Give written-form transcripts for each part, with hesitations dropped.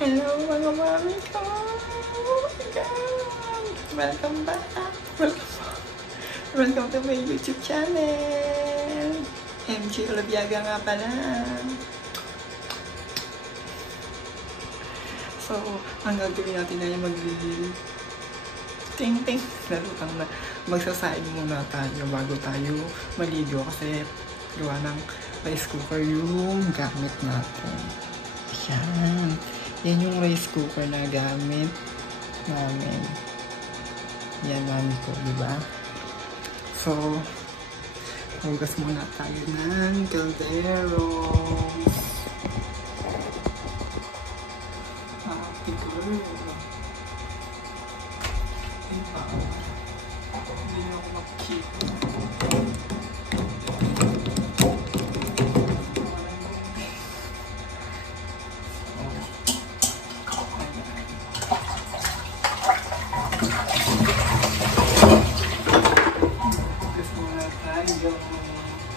Hello mga mami ko! Ayan! Welcome back! Welcome to my YouTube channel! MJ Olabiaga nga pala! So, ang gagawin natin ay ting-ting! Lalutang na magsasaing muna tayo bago tayo maligo kasi gawa ng rice cooker yung gamit natin. Ayan! Yan yung rice cooker na gamit namin. Yan, mami ko, diba? So, hugas muna tayo ng kaldero. Happy girl. Diba? Hindi na ako makikita.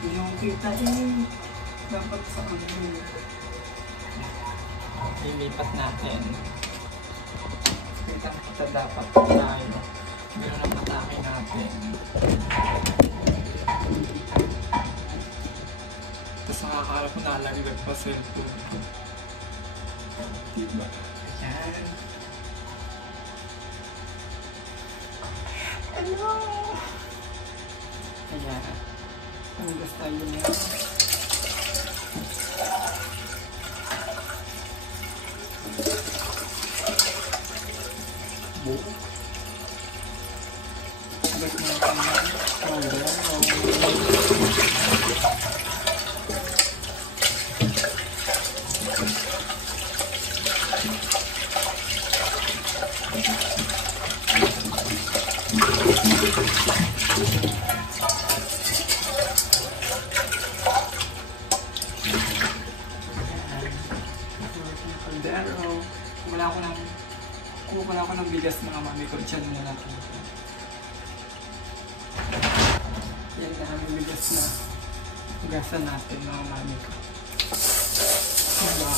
Yung kita dapat sa lilipat natin. Kita dapat tayo. Meron ang matake natin. Tapos nakakaharap na nalaglag pa cellphone. Diba? Ayan. Hello! Ayan. Hugas tayo niya. Hugas na tayo. Wala ko ng bigas mga mami ko. Diyan na natin. Yan na ang bigas na hugasan natin mga mami ko. Diba?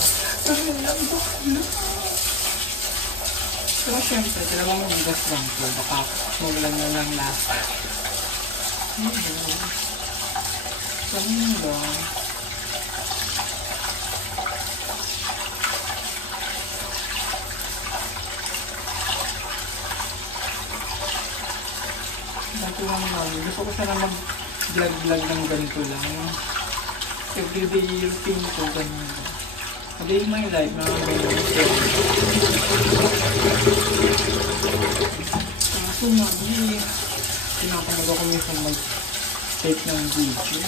Pero syempre, dalawang bigas lang po. Baka mawalan na lang lasa. Ganun lang. Gusto ko sana mag-vlog ng ganito lang. Everyday routine ko, ganyan. A day in my life na ganyan. Kaso mami, pinapanood ako minsan mag-take ng video.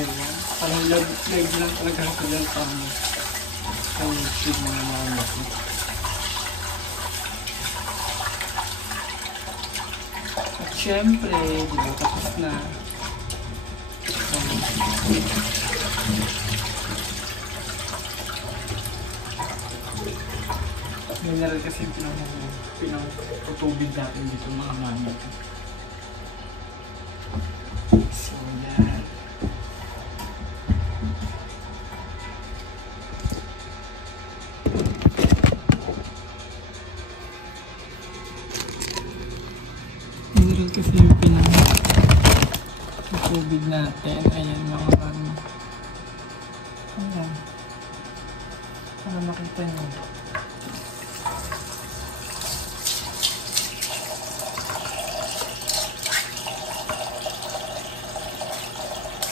Ewan. Parang live lang talaga ako dyan sa YouTube mga mami ko. Siyempre, diba, tapos na. Mineral kasi yung pinang-tubig natin dito mga mami. So, yan. Kasi yung pinang-tubig natin. Ayan mga mami. Ayan. Para makita nyo.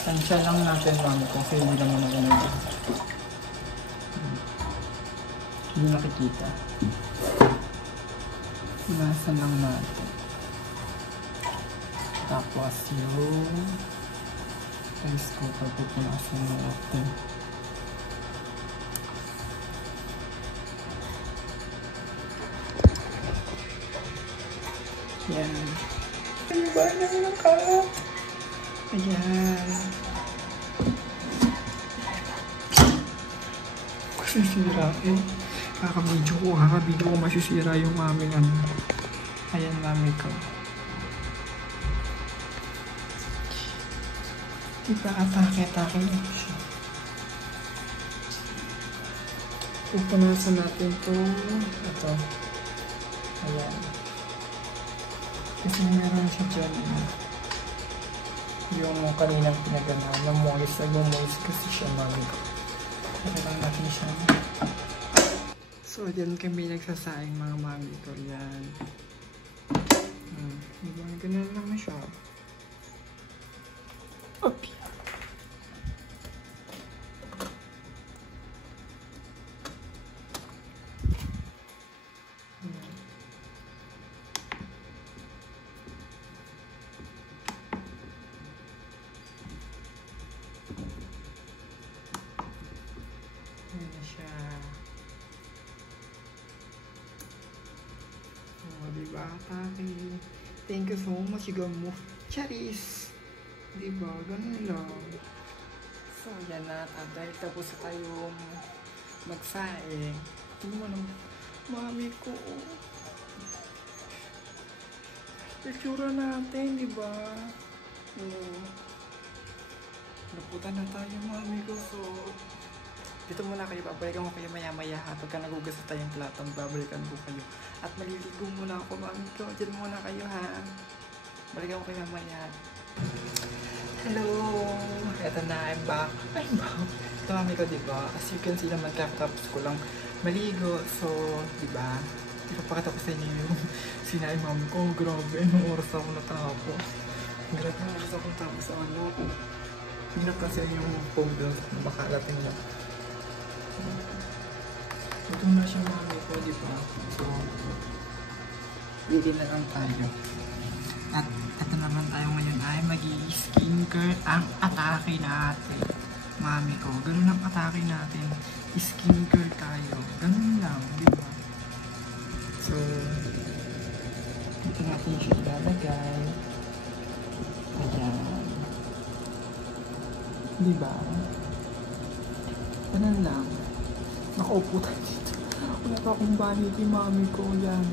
Tansya lang natin mami kasi hindi naman ako nandun. Hindi nakikita. Punasan lang natin. Tapos yung rice cooker pupunasan natin. Yan. Ano ba? Nangyalang ka? Ayan. Masisira eh. Kakabidyo ko masisira yung aming ano. Ayan mami ko. Diba, atake lang siya. Pupunasan natin ito. Ayan. Kasi meron siya dyan. Yung kaninang pinaganahan na moist. Nag-moist kasi siya, mami ko. Kaya lang natin siya. So, dyan kami nagsasaing mga mami ko. Yan. Diba? Ganun naman siya. Okay. Ayan na siya. Oh, diba? Taki. Thank you so much, Gamo. Charis! Diba? Ganun lang. So, yan na. Dahil tapos na tayong magsaing. Tingnan mo naman. Mami ko. Itsura natin, diba? Oh. Naputan na tayo, mami ko. So, dito muna kayo, babalikan ko kayo maya-maya ha. Pagka nagugas na tayong platong, babalikan ko kayo. At maliligo muna ako, mami ko. Diyan muna kayo ha. Balikan ko kayo mamaya. Hello! Eto na, I'm back. Ito mami ko, diba? As you can see naman, kakatapos ko lang maligo. So, diba? Hindi ko pakatapos sa inyo yung sinabi mami ko. Grabe, anong oras ako natapos. Grabe, anong oras ako natapos sa ano. Hindi na kasi yung powder na makalating na. Ito na siya mami ko, diba? So, bili na lang tayo. At ito naman tayo ngayon ay mag-i-skincare ang atake natin. Mami ko, ganun ang atake natin. Skincare tayo. Ganun lang, diba? So, ito natin siya ilalagay. Ayan. Diba? Ganun lang. Nakaupo tayo dito. Wala pa akong vanity, mami ko. Yan.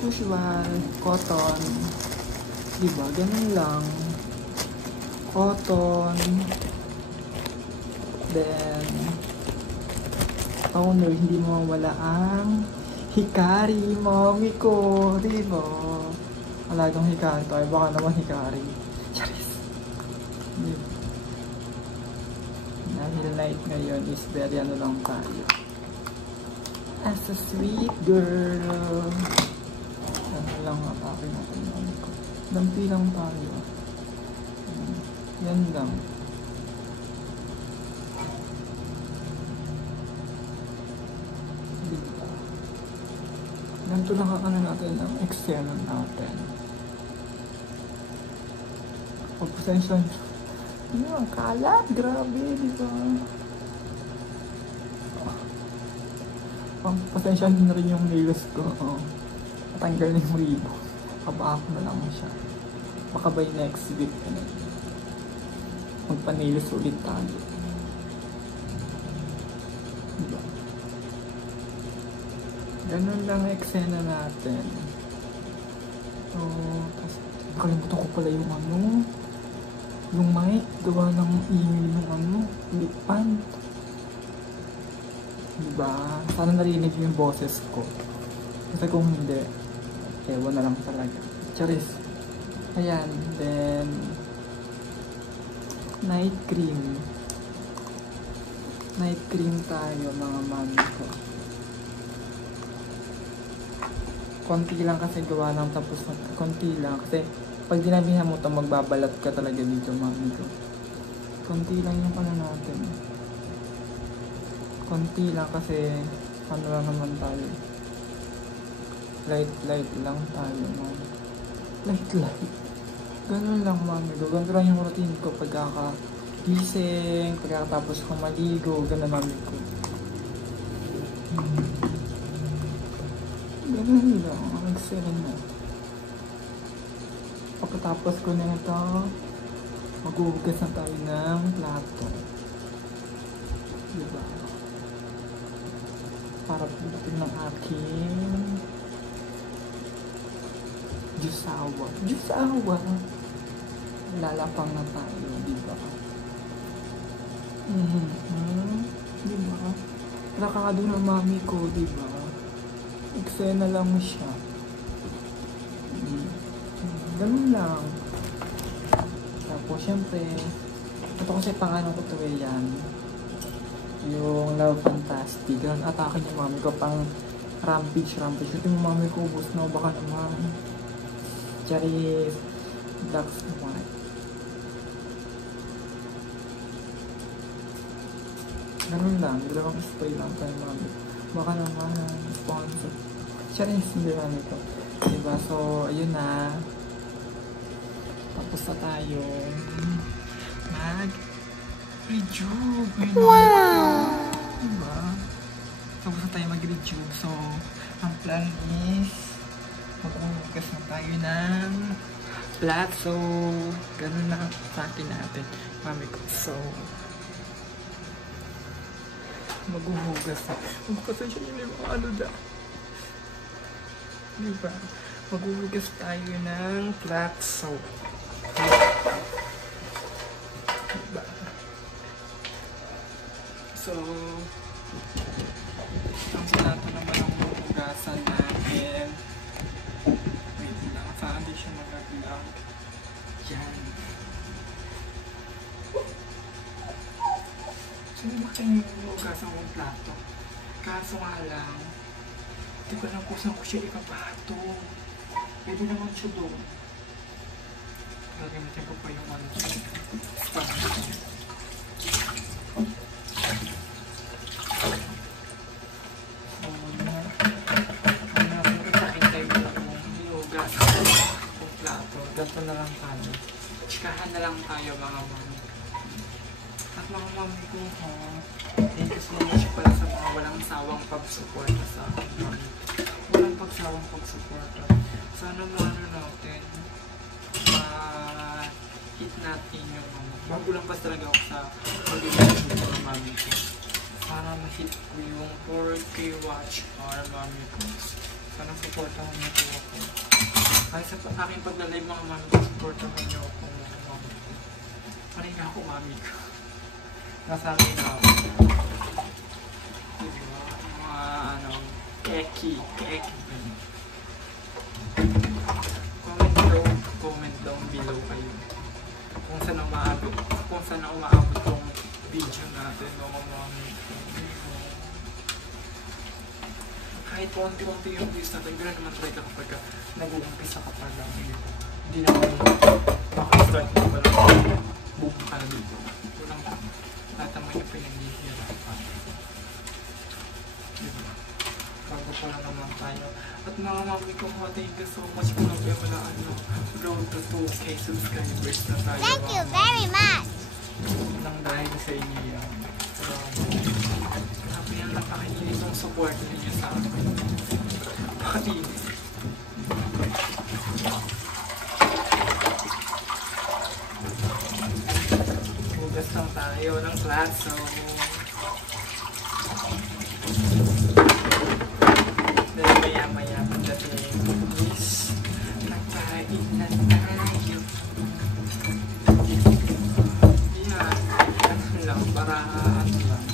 Usual. Cotton. Diba? Ganun lang. Cotton. Then, toner. Hindi mo mawala ang hikari, mami ko. Diba? Alagang hikari tayo. Baka naman hikari. Charis. Diba? Dahil night ngayon is very ano lang tayo. As a sweet girl. Ano lang atake natin mami ko. Dampi lang tayo. Yan lang. Diba? Ganito lang ang ano natin, ang eksena natin. Pagpasensya nyo. Yan, kalat. Grabe, diba? Pasensya nyo na rin yung nails ko. Matanggal na yung ribo. Kaba ako na lang siya. Baka by next week, magpa-nails ulit tayo. Diba? Ganun lang ang eksena natin. So, tapos, nakalimutan ko pala yung ano. Yung mic, gawa ng email ng ano, lipan. Diba? Sana narinig yung boses ko. Kasi kung hindi, ewan na lang talaga. Charis. Ayan, then, night cream. Night cream tayo, mga mami ko. Konti lang kasi gawa ng tapos na, konti lang kasi pag dinabihan mo ito, magbabalat ka talaga dito, mami ko. Konti lang yung ano natin. Konti lang kasi ano lang naman tayo. Light lang tayo, mami. Light. Ganun lang, mami ko. Ganun lang yung routine ko pagkakagising, pagkakatapos kong maligo, ganun, mami ko. Ganun lang, nag-7 na. Pagkatapos ko na ito, maghuhugas na tayo ng plato. Diba? Para pilitin ng aking jusawa. Lalapang na tayo, diba? Diba? Nakakado ng mami ko, diba? Eksena lang siya. Ganun lang. Tapos, syempre, ito kasi pangalan ko to yan. Yung Love Fantastic. Ganun atake ng mami ko, pang rampage. Ito yung mami ko, ubus na, baka naman. Charis, Black White. Ganun lang, dalawang spray lang tayo mami. Baka naman, sponsor. Charis, hindi mami ko. Diba? So, ayun na. Tapos na tayo. Mag-rejuve. Wow! Diba? Tapos na tayo mag-rejuve. So, ang plan is mag-ugas na tayo ng flat. So, ganun na ang atin natin. Mami ko. So, maghuhugas na. Magpasensya yun yung mga ano da. Diba? Maghuhugas tayo ng flat soap. Diba? So, ang plato naman ang huhugasan natin. Wait lang. Saan di siya magaglag? Yan. Sino ba kayo yung huhugasan ng plato? Kaso nga lang, hindi ko lang kung saan ko siya ikapato. Pwede naman siya doon. Gagamitin ko pa yung ano siya. Ganto na lang tayo. Chikahan na lang tayo mga mami. At mga mami ko, thank you so much pala sa mga walang sawang pag-suporta sa akin. Walang pagsawang pag-suporta. Sana maano natin, hit natin yung bago lang pas talaga ako sa pag-ibig ng mga mami ko. Sana ma-hit ko yung 4K watch hour mami ko. Sana supportahan niyo po ako. Kahit sa aking paglalay mga mami ko, supportahan niyo ako mga mami ko. Paring ako mami ko. Nasa akin ako. Diba? Mga ano, keki. Comment down below kayo. Kung saan umaabot tong video natin mga mami ko. Kahit konti-konti yung views natin, gano'n naman try ka kapag nag-uumpisa ka pa lang. Hindi naman maka-start ka pa lang. Boom ka na dito. Walang tatamay na pinaghihirapan. Diba? Bago pa lang naman tayo. At mga mami ko, thank you so much po lang kayo wala road to 2K subscribers na tayo. Thank you very much! Nang dahil sa inyo yan. Grabe yan, napakainit yung support ninyo sa akin. Napakainit. Hugas lang tayo ng plato. Dahil maya-maya pagdating is nagkain na tayo. Yan. Ano lang, para ano lang.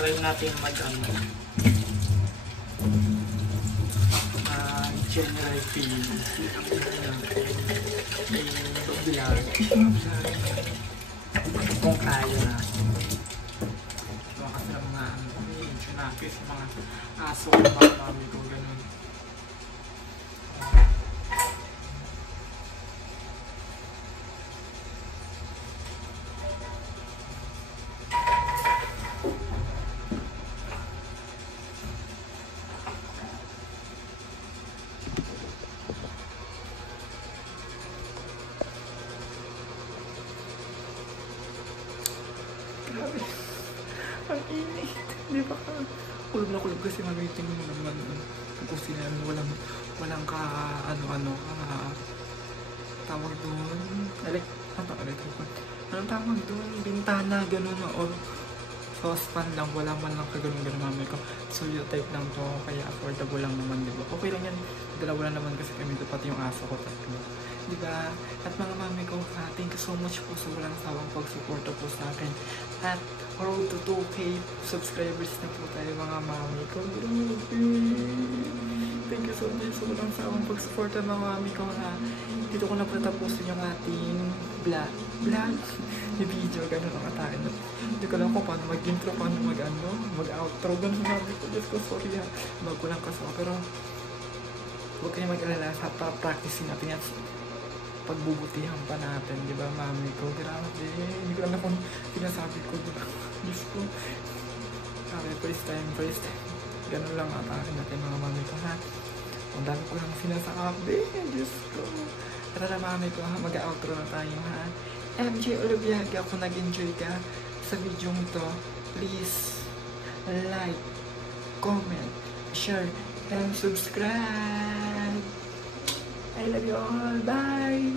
Try natin general feelings kung kaya natin. So, kasi ng mga chinapis, mga aso, mga mami ko, ganun. Grabe. Ang init. Di ba ka? Kulog na kulog kasi mag-waiting mo naman. Kung sinabi mo walang walang ka, ano, tawag doon, anong tawag doon, bintana, gano'n, o saucepan lang, wala man lang kagano'n mami ko. So yung type lang to, kaya affordable lang naman, diba? Okay lang yan, dalawa lang naman kasi kami, pati yung aso ko, tatlo. Diba? At mga mami ko, thank you so much po sa walang sawang pagsuporta po sa akin. At road to 2K subscribers na po tayo mga mami ko. Thank you so much sa walang sawang pagsuporta mga mami ko ha. Dito ko na patapusin yung ating vlog. Yung video, gano'n ang atake. Hindi ko lang kung paano mag-intro, paano mag-outro. Gano'n mami ko. Diyos ko, sorry ha. Bago lang kasi ako. Pero huwag kayo mag-alala sa practicing natin yan. Pagbubutihan pa natin, di ba mami ko? Grabe, hindi ko alam kung sinasabi ko, di ba? Diyos ko. Okay, first time. Ganun lang atake natin mga mami ko, ha? Ang dami ko lang sinasabi, Diyos ko. Tara na mami ko, ha? Mag-outro na tayo, ha? MJ Oliviaga, kung nag-enjoy ka sa video ito, please like, comment, share, and subscribe. I love you all. Bye!